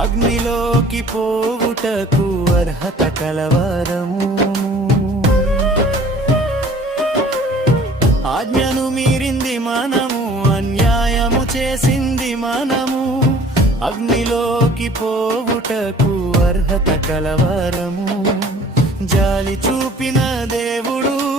అగ్నిలోకి పోవుటకు అర్హత కలవరము. ఆజ్ఞను మీరింది మనము, అన్యాయము చేసింది మనము. అగ్నిలోకి పోవుటకు అర్హత కలవరము. జాలి చూపిన దేవుడు